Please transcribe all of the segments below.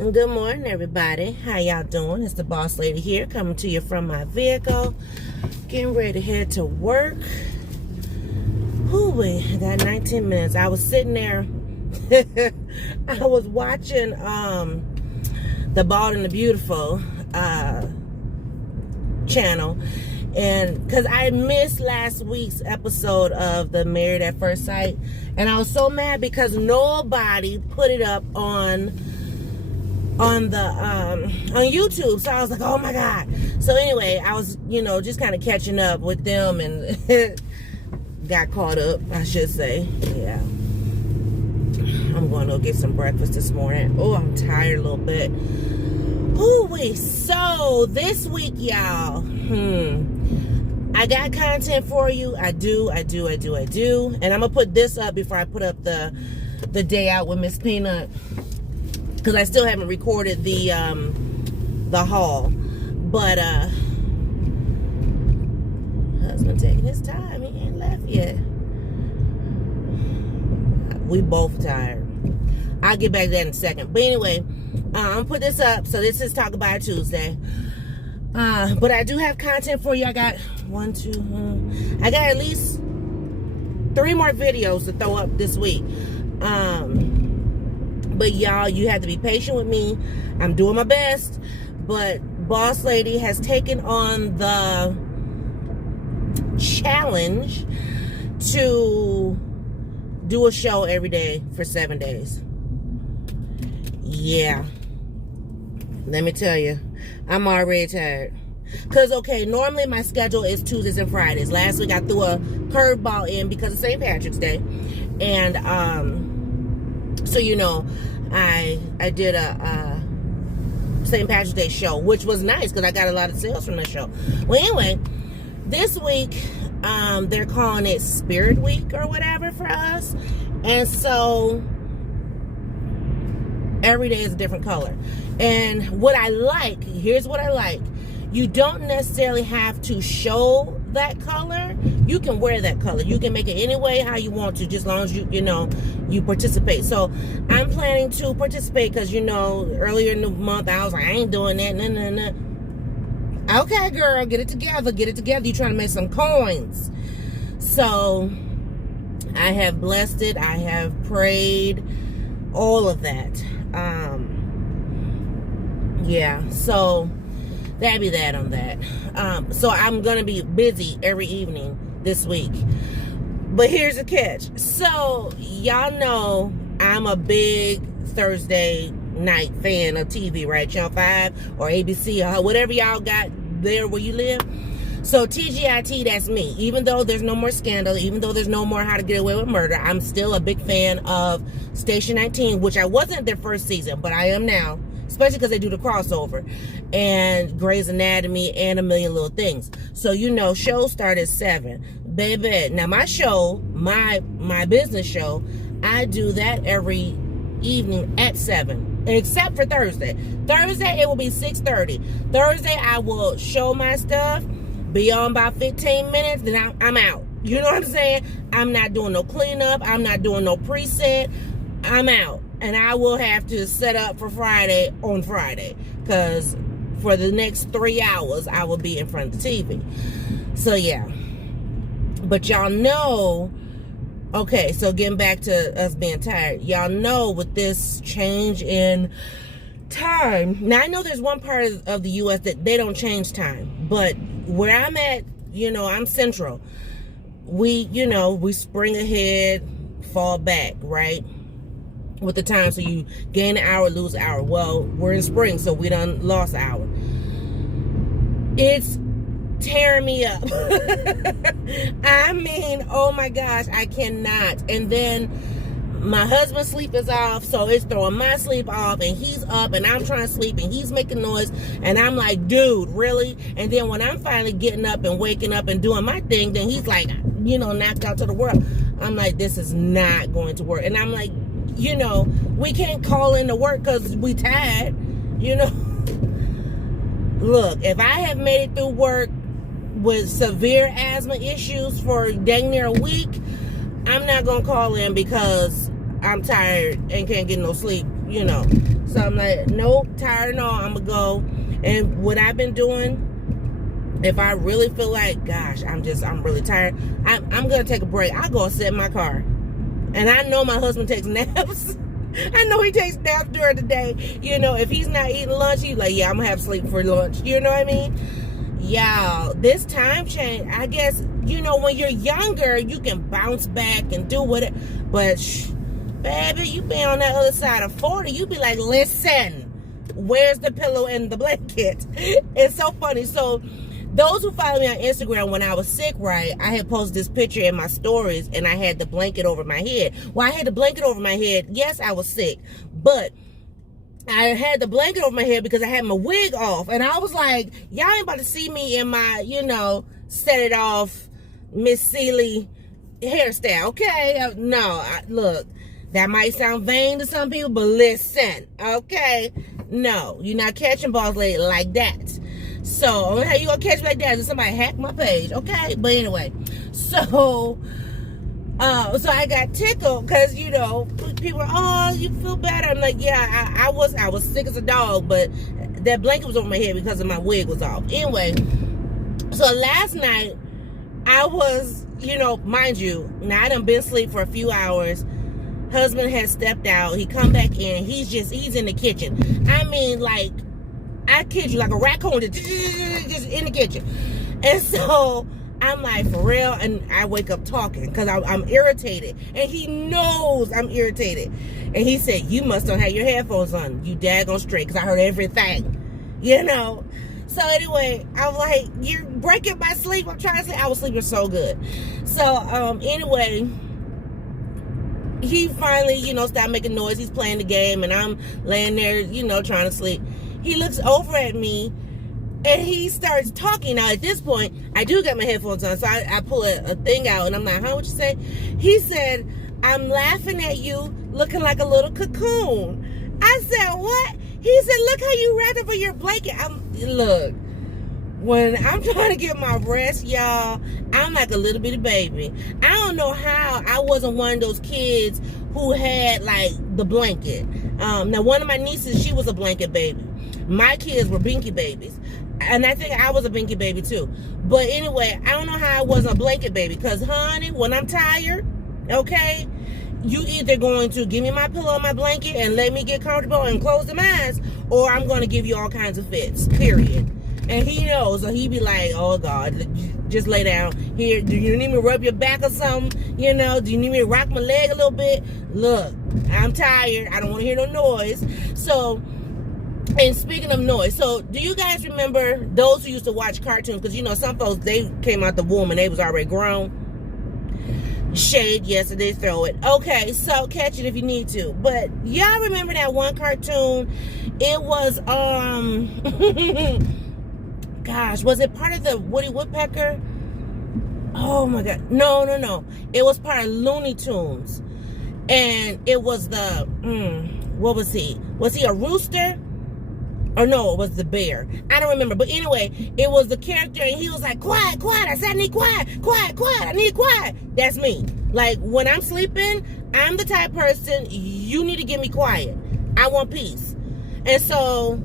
And good morning, everybody. How y'all doing? It's the boss lady here, coming to you from my vehicle. Getting ready to head to work. Ooh, I got 19 minutes. I was sitting there. I was watching the Bald and the Beautiful channel. And because I missed last week's episode of the Married at First Sight. And I was so mad because nobody put it up on YouTube. So I was like, oh my God. So anyway, I was, just kind of catching up with them and got caught up, I should say. Yeah. I'm going to go get some breakfast this morning. Oh, I'm tired a little bit. Ooh-wee. So this week, y'all, I got content for you. I do. And I'm going to put this up before I put up the day out with Miss Peanut, because I still haven't recorded the haul. But husband taking his time. He ain't left yet. We both tired. I'll get back to that in a second. But anyway, I'm gonna put this up. So this is Talk About It Tuesday. But I do have content for you. I got I got at least 3 more videos to throw up this week. But y'all, you have to be patient with me. I'm doing my best. But Boss Lady has taken on the challenge to do a show every day for 7 days. Yeah. Let me tell you, I'm already tired. Because, okay, normally my schedule is Tuesdays and Fridays. Last week I threw a curveball in because of St. Patrick's Day. And, so, I did a St. Patrick's Day show, which was nice because I got a lot of sales from the show. Well, anyway, this week, they're calling it Spirit Week or whatever for us. And so every day is a different color. And what I like, here's what I like. You don't necessarily have to show that color. You can wear that color. You can make it any way how you want to, just as long as you participate. So I'm planning to participate because, earlier in the month I was like, I ain't doing that. Nah. Okay, girl, get it together. You're trying to make some coins. So I have blessed it. I have prayed, all of that. Yeah, so that'd be that on that. So I'm going to be busy every evening this week. But here's the catch. So y'all know I'm a big Thursday night fan of TV, right? Channel 5 or ABC or whatever y'all got there where you live. So TGIT, that's me. Even though there's no more Scandal, even though there's no more How to Get Away with Murder, I'm still a big fan of Station 19, which I wasn't their first season, but I am now, especially because they do the crossover, and Grey's Anatomy and A Million Little Things. So, shows start at 7. Baby, now my show, my business show, I do that every evening at 7, except for Thursday. Thursday, it will be 6:30. Thursday, I will show my stuff, be on about 15 minutes, then I'm out. You know what I'm saying? I'm not doing no cleanup. I'm not doing no preset. I'm out. And I will have to set up for Friday on Friday. Because for the next 3 hours, I will be in front of the TV. So, yeah. But y'all know, okay, so getting back to us being tired. Y'all know with this change in time. Now, I know there's one part of the U.S. that they don't change time. But where I'm at, I'm central. We spring ahead, fall back, right? With the time, so you gain an hour, lose an hour. Well, we're in spring, so we done lost an hour. It's tearing me up. I mean, oh my gosh, I cannot. And then my husband's sleep is off, so it's throwing my sleep off, and he's up, and I'm trying to sleep, and he's making noise, and I'm like, dude, really? And then when I'm finally getting up and waking up and doing my thing, then he's like, knocked out to the world. I'm like, this is not going to work. And I'm like, we can't call in to work because we tired, Look, if I have made it through work with severe asthma issues for dang near a week, I'm not going to call in because I'm tired and can't get no sleep, you know. So I'm like, nope, tired and all, I'm gonna go. And what I've been doing, if I really feel like, gosh, I'm really tired, I'm gonna take a break. I go sit in my car. And I know my husband takes naps. I know he takes naps during the day. You know, if he's not eating lunch, he's like, yeah, I'm gonna have sleep for lunch. You know what I mean? Y'all, this time change, I guess, you know, when you're younger, you can bounce back and do whatever. But, baby, you be on that other side of 40, you be like, listen, where's the pillow and the blanket? It's so funny. So, those who follow me on Instagram, when I was sick, right, I had posted this picture in my stories, and I had the blanket over my head. Well, I had the blanket over my head. Yes, I was sick, but I had the blanket over my head because I had my wig off. And I was like, y'all ain't about to see me in my, you know, set it off, Miss Seeley hairstyle, okay? No, look, that might sound vain to some people, but listen, okay? No, you're not catching balls lady like that. So, how you gonna catch me like that? Did somebody hack my page? Okay, but anyway, so I got tickled because, you know, people are, oh, you feel better. I'm like, yeah, I was sick as a dog, but that blanket was over my head because of my wig was off. Anyway, so last night I was, you know, mind you, now I done been asleep for a few hours. Husband has stepped out. He come back in. He's in the kitchen. I mean, like, I kid you, like a raccoon just in the kitchen. And so I'm like, for real? And I wake up talking because I'm irritated. And he knows I'm irritated. And he said, you must don't have your headphones on. You daggone straight, because I heard everything. You know? So anyway, I'm like, you're breaking my sleep. I'm trying to say I was sleeping so good. So anyway, he finally, you know, stopped making noise. He's playing the game, and I'm laying there, you know, trying to sleep. He looks over at me, and he starts talking. Now, at this point, I do got my headphones on, so I pull a thing out, and I'm like, huh, what you say? He said, I'm laughing at you looking like a little cocoon. I said, what? He said, look how you wrapped up in your blanket. Look, when I'm trying to get my rest, y'all, I'm like a little bitty baby. I don't know how I wasn't one of those kids who had, like, the blanket. Now, one of my nieces, she was a blanket baby. My kids were binky babies. And I think I was a binky baby, too. But anyway, I don't know how I was a blanket baby. Because, honey, when I'm tired, okay, you either going to give me my pillow and my blanket and let me get comfortable and close the eyes, or I'm going to give you all kinds of fits, period. And he knows, so he be like, oh, God, just lay down. Here, do you need me to rub your back or something? You know, do you need me to rock my leg a little bit? Look, I'm tired. I don't want to hear no noise. So, and speaking of noise, so do you guys remember those who used to watch cartoons? Because, you know, some folks, they came out the womb and they was already grown. Shade, yes, they throw it. Okay, so catch it if you need to. But y'all remember that one cartoon? It was, gosh, was it part of the Woody Woodpecker? Oh my God. No. It was part of Looney Tunes. And it was the, what was he? Was he a rooster? Or no, it was the bear. I don't remember. But anyway, it was the character, and he was like, quiet. I said, I need quiet. I need quiet. That's me. Like, when I'm sleeping, I'm the type of person, you need to give me quiet. I want peace. And so,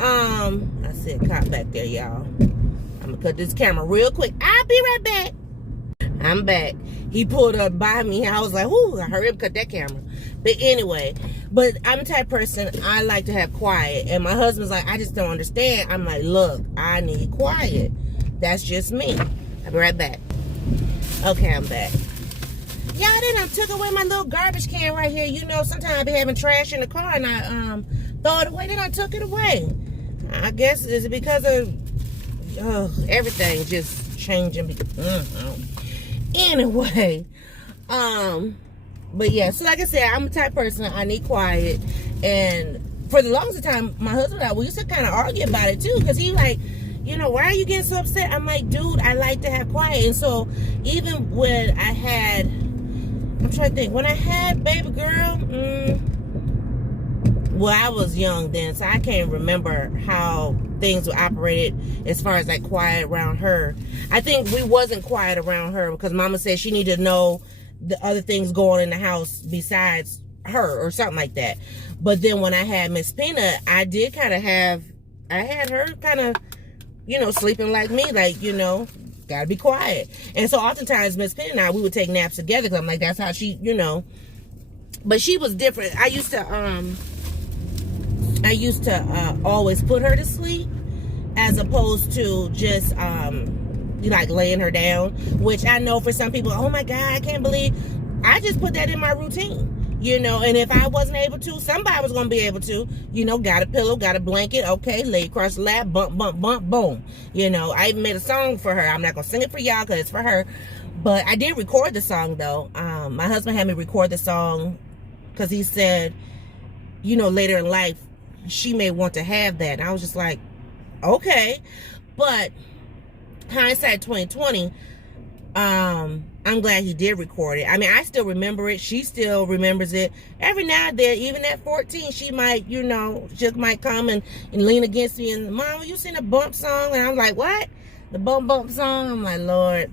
I said, cop back there, y'all. I'm going to cut this camera real quick. I'll be right back. I'm back. He pulled up by me. I was like, whoo, I hurry up, cut that camera. But anyway, but I'm the type of person, I like to have quiet. And my husband's like, I just don't understand. I'm like, look, I need quiet. That's just me. I'll be right back. Okay, I'm back. Y'all, then I took away my little garbage can right here. You know, sometimes I be having trash in the car and I throw it away. Then I took it away. I guess it's because of everything just changing. Anyway, but yeah, so like I said, I'm the type of person, I need quiet. And for the longest time, my husband and I, we used to kind of argue about it too, because he like, you know, why are you getting so upset? I'm like, dude, I like to have quiet. And so even when I had, I'm trying to think, when I had baby girl, well, I was young then, so I can't remember how things were operated as far as like quiet around her. I think we wasn't quiet around her because Mama said she needed to know the other things going in the house besides her or something like that. But then when I had Miss Peanut, I did kind of I had her kind of, you know, sleeping like me, like, you know, gotta be quiet. And so oftentimes Miss Peanut and I, we would take naps together because I'm like, that's how she, you know. But she was different. I used to always put her to sleep as opposed to just like laying her down, which I know for some people, oh my God, I can't believe I just put that in my routine, you know. And if I wasn't able to, somebody was going to be able to, you know. Got a pillow, got a blanket, okay, lay across the lap, bump, bump, bump, boom, you know. I even made a song for her. I'm not going to sing it for y'all because it's for her, but I did record the song though. My husband had me record the song because he said, you know, later in life she may want to have that. And I was just like, okay. But hindsight 2020, I'm glad he did record it. I mean, I still remember it. She still remembers it. Every now and then, even at 14, she might, you know, she might come and lean against me and, Mom, you sing a bump song? And I'm like, what? The bump bump song? I'm like, Lord.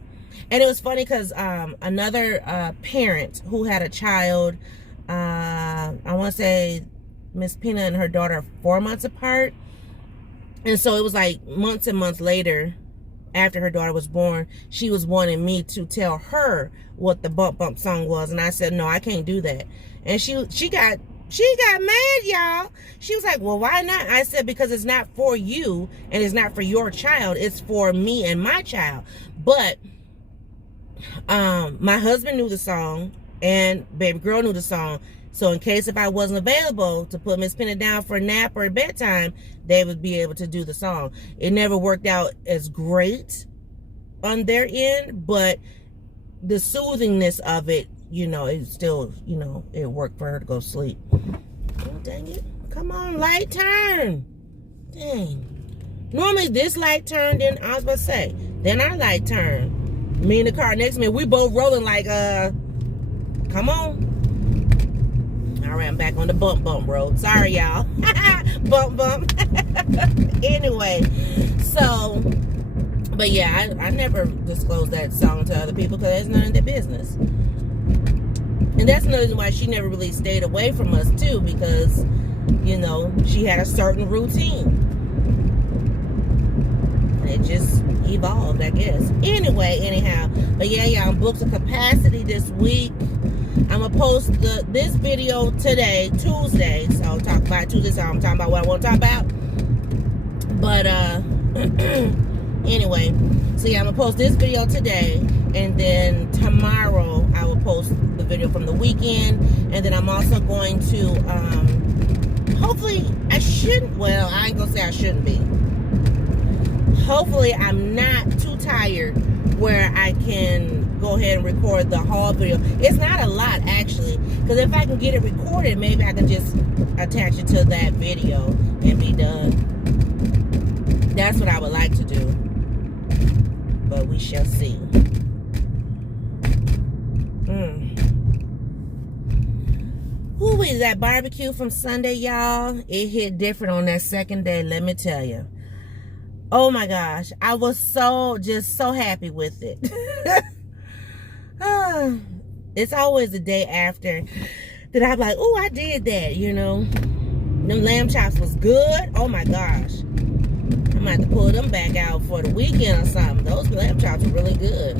And it was funny because another parent who had a child, I want to say Miss Peanut and her daughter are 4 months apart. And so it was like months and months later, after her daughter was born, she was wanting me to tell her what the bump bump song was. And I said, no, I can't do that. And she got mad, y'all. She was like, well, why not? I said, because it's not for you and it's not for your child. It's for me and my child. But my husband knew the song and baby girl knew the song. So in case if I wasn't available to put Miss Peanut down for a nap or a bedtime, they would be able to do the song. It never worked out as great on their end, but the soothingness of it, you know, it still, you know, it worked for her to go sleep. Oh, dang it. Come on, light turn. Dang. Normally this light turned, then I was about to say, then our light turned. Me and the car next to me, we both rolling like, come on. All right, I'm back on the bump bump road. Sorry, y'all. Bump bump. Anyway, so, but yeah, I never disclosed that song to other people because it's none of their business. And that's another reason why she never really stayed away from us too, because, you know, she had a certain routine. And it just evolved, I guess. Anyway, anyhow, but yeah, I'm booked a capacity this week. I'm going to post this video today, Tuesday. So I'll talk about Tuesday. So I'm talking about what I want to talk about. But anyway, so yeah, I'm going to post this video today. And then tomorrow I will post the video from the weekend. And then I'm also going to, hopefully, I ain't going to say I shouldn't be. Hopefully I'm not too tired where I can go ahead and record the haul video. It's not a lot actually, because if I can get it recorded, maybe I can just attach it to that video and be done. That's what I would like to do, but we shall see. Who is that barbecue from Sunday, y'all? It hit different on that second day, let me tell you. Oh my gosh, I was just so happy with it. It's always the day after that I'm like, oh, I did that, you know. Them lamb chops was good. Oh my gosh. I'm gonna have to pull them back out for the weekend or something. Those lamb chops were really good.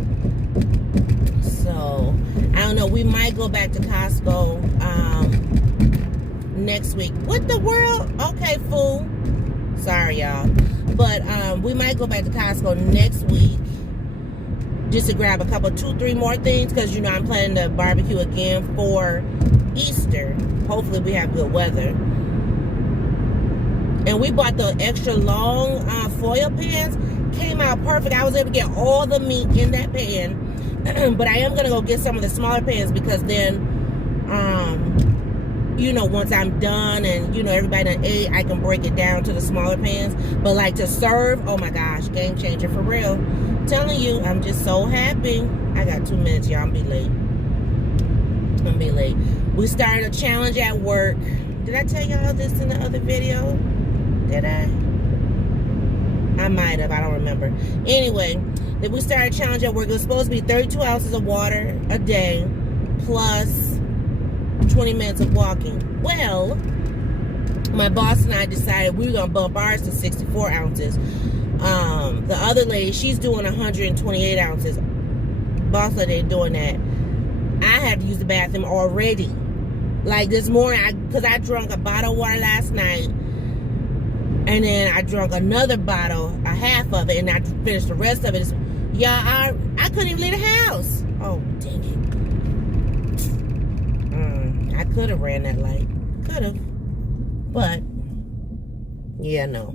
So, I don't know. We might go back to Costco next week. What the world? Okay, fool. Sorry, y'all. But we might go back to Costco next week just to grab a couple, 2-3 more things, because, you know, I'm planning to barbecue again for Easter. Hopefully we have good weather. And we bought the extra long foil pans. Came out perfect. I was able to get all the meat in that pan. But I am going to go get some of the smaller pans, because then, you know, once I'm done and, you know, everybody done ate, I can break it down to the smaller pans. But like to serve, oh my gosh, game changer for real. I'm telling you, I'm just so happy. I got 2 minutes, y'all. I'm gonna be late. We started a challenge at work. Did I tell y'all this in the other video? Did I? I might have, I don't remember. Anyway, then we started a challenge at work. It was supposed to be 32 ounces of water a day plus 20 minutes of walking. Well, my boss and I decided we were going to bump ours to 64 ounces. The other lady, she's doing 128 ounces. Boss lady ain't doing that. I had to use the bathroom already. Like this morning, because I drank a bottle of water last night. And then I drank another bottle, a half of it, and I finished the rest of it. Yeah, I couldn't even leave the house. Oh, dang it. I could have ran that light. Could have. But, yeah, no.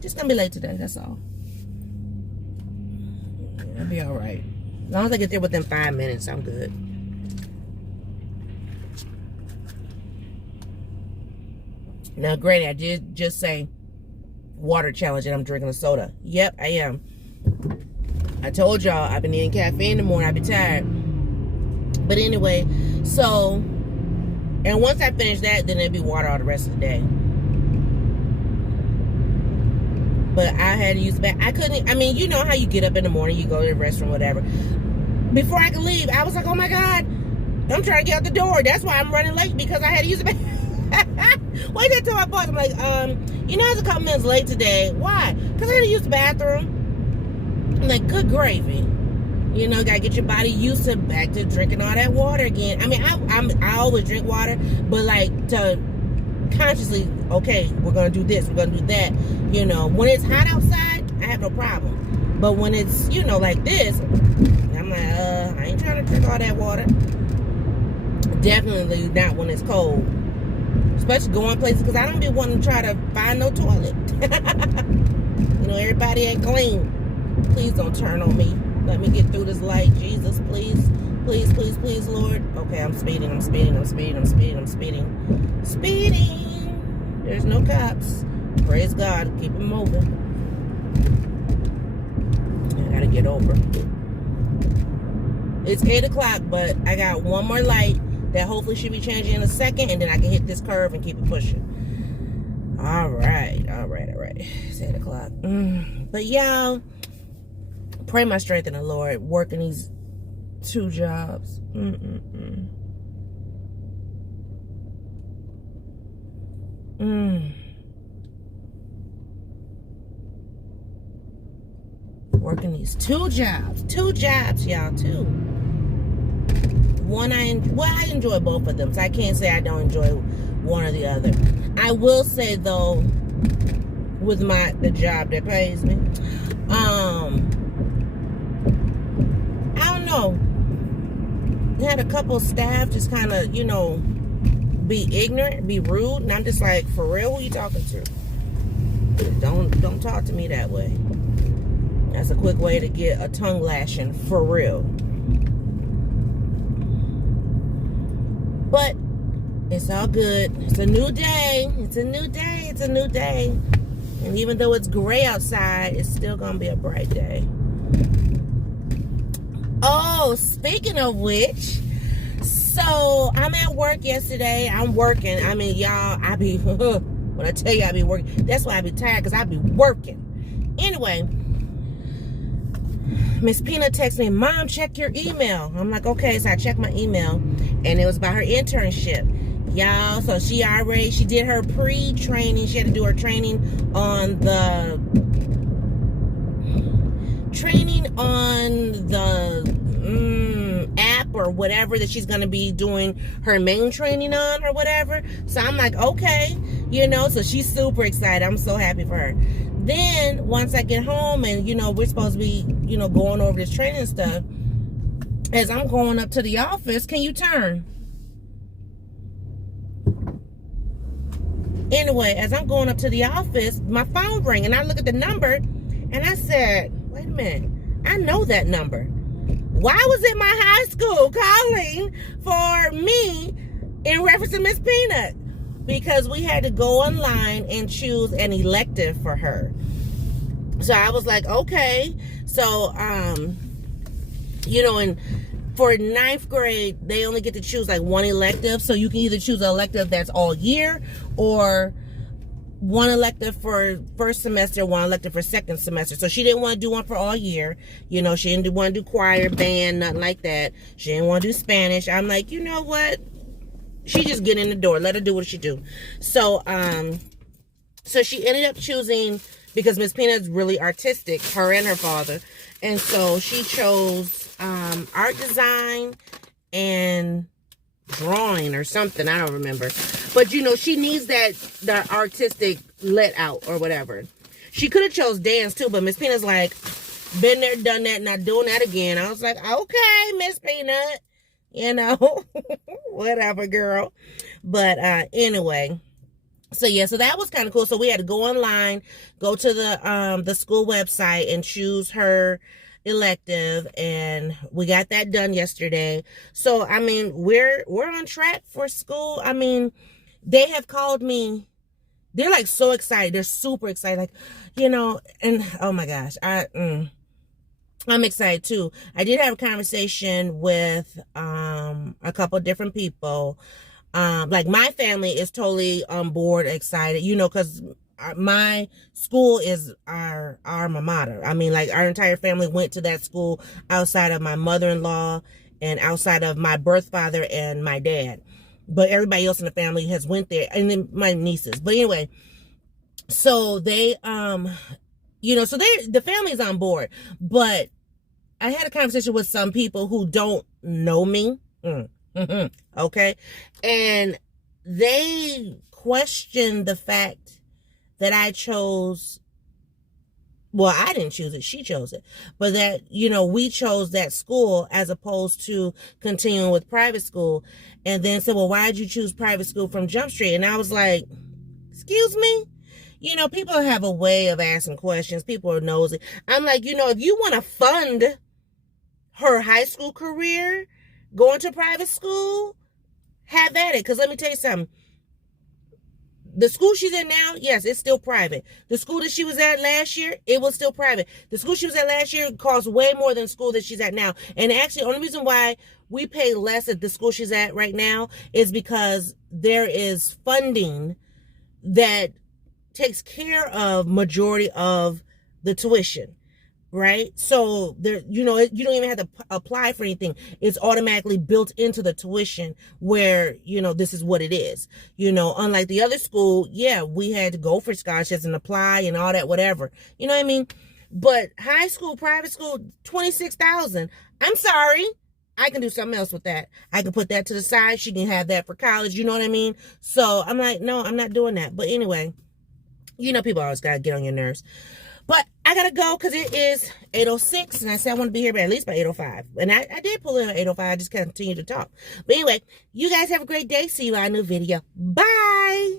Just gonna be late today, that's all. I'll be all right. As long as I get there within 5 minutes, I'm good. Now, granted, I did just say water challenge and I'm drinking a soda. Yep, I am. I told y'all I've been eating caffeine in the morning. I've been tired. But anyway, so, and once I finish that, then it'll be water all the rest of the day. But I had to use the bath. I couldn't, I mean, you know how you get up in the morning, you go to the restroom, whatever. Before I could leave, I was like, oh my God, I'm trying to get out the door. That's why I'm running late, because I had to use the bath. Why did I tell my boss? I'm like, you know, I was a couple minutes late today. Why? Because I had to use the bathroom. I'm like, good gravy. You know, gotta get your body used to back to drinking all that water again. I mean, I always drink water, but like to consciously, okay, we're gonna do this, we're gonna do that. You know, when it's hot outside, I have no problem. But when it's, you know, like this, I'm like, I ain't trying to drink all that water. Definitely not when it's cold. Especially going places, because I don't be wanting to try to find no toilet. You know, everybody ain't clean. Please don't turn on me. Let me get through this light. Jesus, please. Please, please, please, Lord. Okay, I'm speeding, I'm speeding, I'm speeding, I'm speeding, I'm speeding. Speeding. There's no cops. Praise God. Keep it moving. I gotta get over. It's 8 o'clock, but I got one more light that hopefully should be changing in a second, and then I can hit this curve and keep it pushing. All right. It's 8 o'clock. But y'all, pray my strength in the Lord, working these 2 jobs. Working these 2 jobs. 2 jobs, y'all, 2. One, I enjoy both of them, so I can't say I don't enjoy one or the other. I will say, though, with the job that pays me, I don't know. I had a couple staff just kind of, you know, be ignorant, be rude, and I'm just like, for real, who you talking to? Don't talk to me that way. That's a quick way to get a tongue lashing, for real. But it's all good. It's a new day. It's a new day. It's a new day. And even though it's gray outside, it's still going to be a bright day. Oh, speaking of which, so I'm at work yesterday. I'm working. I mean, y'all, I be, when I tell you I be working, that's why I be tired, because I be working. Anyway, Miss Peanut texted me, Mom, check your email. I'm like, okay. So I checked my email, and it was about her internship. Y'all, so she did her pre-training. She had to do her training on the app or whatever that she's going to be doing her main training on or whatever. So I'm like, okay, you know, so she's super excited. I'm so happy for her. Then once I get home and, you know, we're supposed to be, you know, going over this training stuff, as I'm going up to the office, can you turn? Anyway, as I'm going up to the office, my phone rang, and I look at the number, and I said, wait a minute, I know that number. Why was it my high school calling for me in reference to Miss Peanut? Because we had to go online and choose an elective for her. So I was like, okay. So, you know, and for 9th grade, they only get to choose like one elective. So you can either choose an elective that's all year, or one elective for first semester, one elective for second semester. So she didn't want to do one for all year. You know, she didn't want to do choir, band, nothing like that. She didn't want to do Spanish. I'm like, you know what? she just get in the door. Let her do what she do. So, so she ended up choosing, because Miss Peanut's really artistic, her and her father. And so she chose art design and drawing or something. I don't remember. But, you know, she needs the artistic let out or whatever. She could have chose dance too, but Miss Peanut's like, been there, done that, not doing that again. I was like, okay, Miss Peanut. You know, whatever, girl. But anyway, so yeah, so that was kind of cool. So we had to go online, go to the school website and choose her elective, and we got that done yesterday. So I mean, we're on track for school. I mean, they have called me. They're like so excited. They're super excited. Like, you know, and oh my gosh, I'm excited too. I did have a conversation with a couple different people. Like my family is totally on board, excited, you know, because my school is our alma mater. I mean, like our entire family went to that school outside of my mother-in-law and outside of my birth father and my dad. But everybody else in the family has went there, and then my nieces. But anyway, so they, you know, so the family's on board. But I had a conversation with some people who don't know me. Okay. And they questioned the fact that I chose, well, I didn't choose it. She chose it. But that, you know, we chose that school as opposed to continuing with private school. And then said, well, why did you choose private school from Jump Street? And I was like, excuse me? You know, people have a way of asking questions. People are nosy. I'm like, you know, if you want to fund her high school career, going to private school, have at it. Because let me tell you something. The school she's in now, yes, it's still private. The school that she was at last year, it was still private. The school she was at last year costs way more than the school that she's at now. And actually, the only reason why we pay less at the school she's at right now is because there is funding that takes care of majority of the tuition. Right? So there, you know, you don't even have to apply for anything. It's automatically built into the tuition where, you know, this is what it is. You know, unlike the other school, yeah, we had to go for scholarships and apply and all that, whatever. You know what I mean? But high school, private school, $26,000. I'm sorry. I can do something else with that. I can put that to the side. She can have that for college. You know what I mean? So I'm like, no, I'm not doing that. But anyway, you know, people always got to get on your nerves. But I got to go because it is 8:06, and I said I want to be here by at least by 8:05. And I did pull in at 8:05. I just continued to talk. But anyway, you guys have a great day. See you on a new video. Bye.